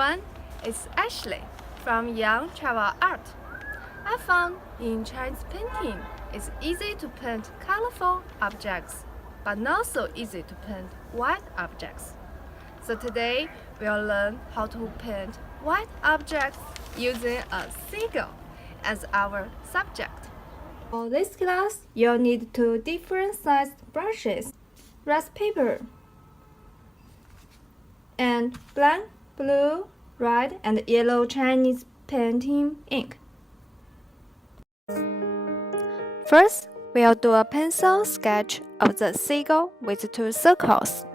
everyone, it's Ashley from Young Travel Art. I found in Chinese painting it's easy to paint colorful objects, but not so easy to paint white objects. So today we'll learn how to paint white objects using a seagull as our subject. For this class, you'll need two different sized brushes, rice paper, and black, blue, red, and yellow Chinese painting ink. First, we'll do a pencil sketch of the seagull with two circles.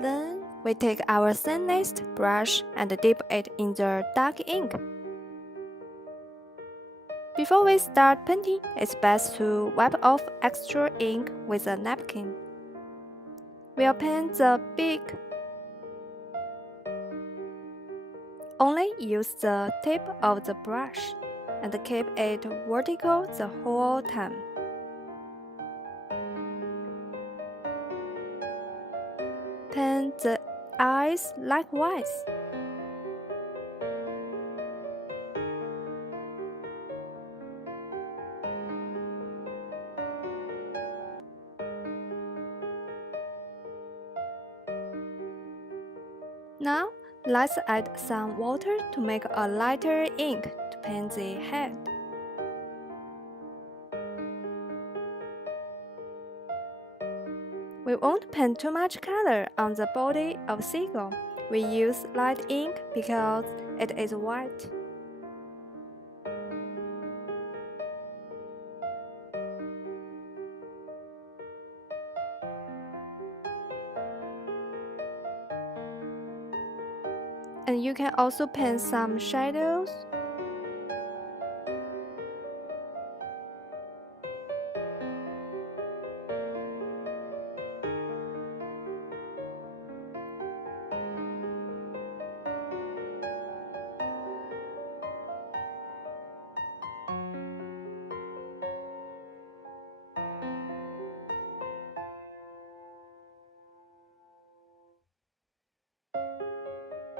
Then we take our thinnest brush and dip it in the dark ink. Before we start painting, it's best to wipe off extra ink with a napkin. We'll paint the beak. Only use the tip of the brush and keep it vertical the whole time. Paint the eyes likewise. Now, let's add some water to make a lighter ink to paint the head. We won't paint too much color on the body of seagull. We use light ink because it is white. And you can also paint some shadows.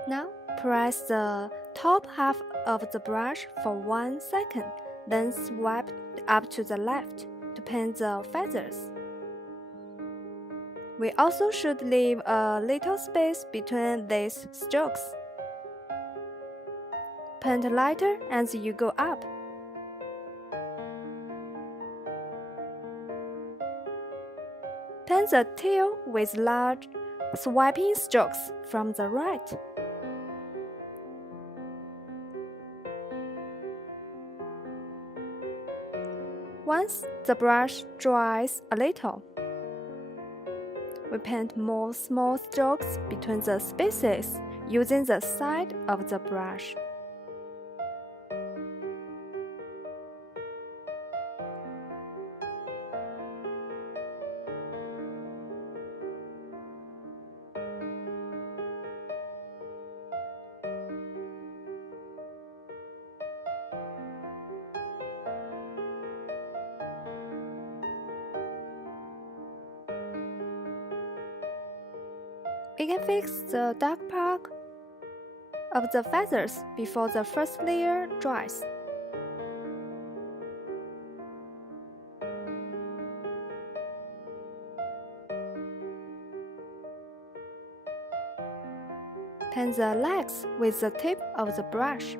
Now, press the top half of the brush for 1 second, then swipe up to the left to paint the feathers. We also should leave a little space between these strokes. Paint lighter as you go up. Paint the tail with large swiping strokes from the right. Once the brush dries a little, we paint more small strokes between the spaces using the side of the brush. We can fix the dark part of the feathers before the first layer dries. Paint the legs with the tip of the brush.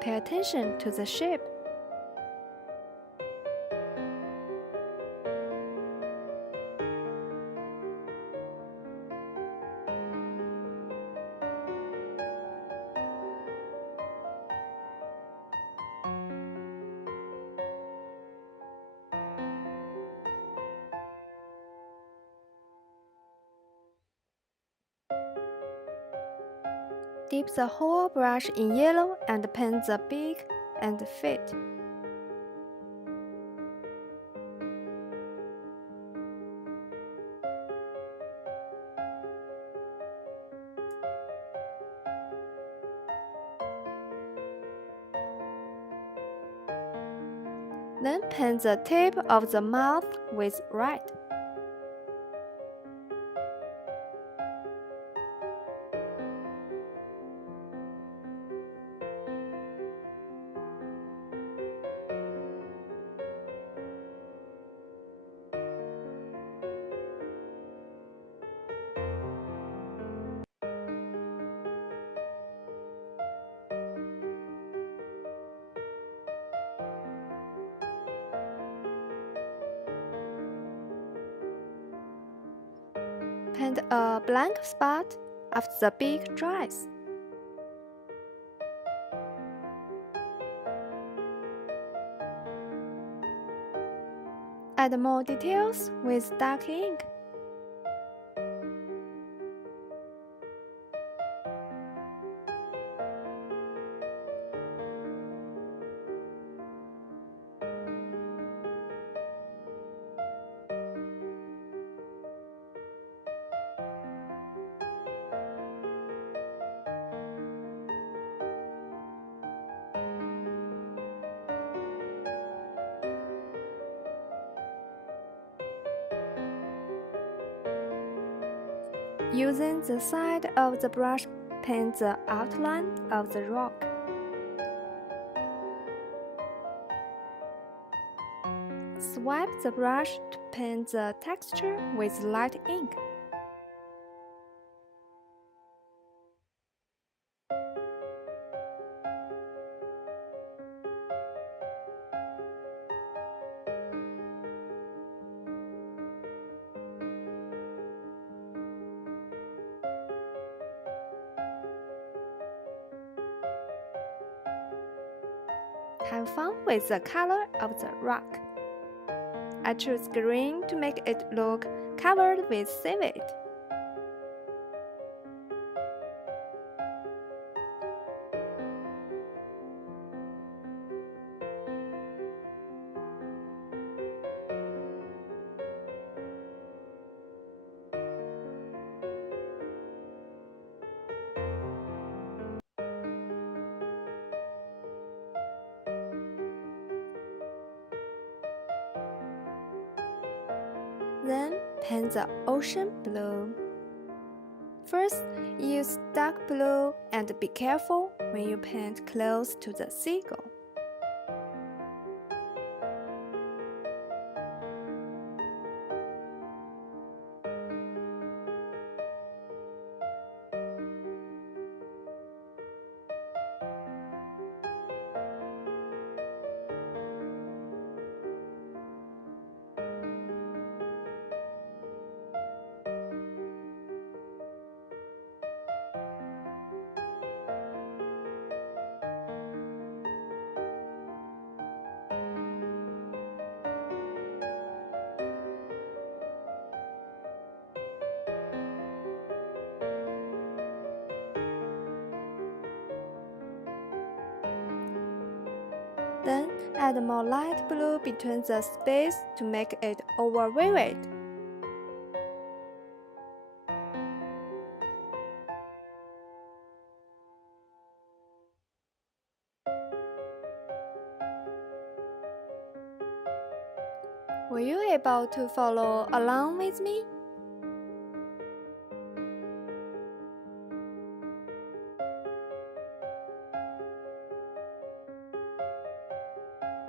Pay attention to the shape. Dip the whole brush in yellow and paint the beak and feet. Then paint the tip of the mouth with red. Paint a blank spot after the beak dries. Add more details with dark ink. Using the side of the brush, paint the outline of the rock. Swipe the brush to paint the texture with light ink. Have fun with the color of the rock. I choose green to make it look covered with seaweed. Then paint the ocean blue. First, use dark blue and be careful when you paint close to the seagull. Then add more light blue between the space to make it over vivid. Were you able to follow along with me?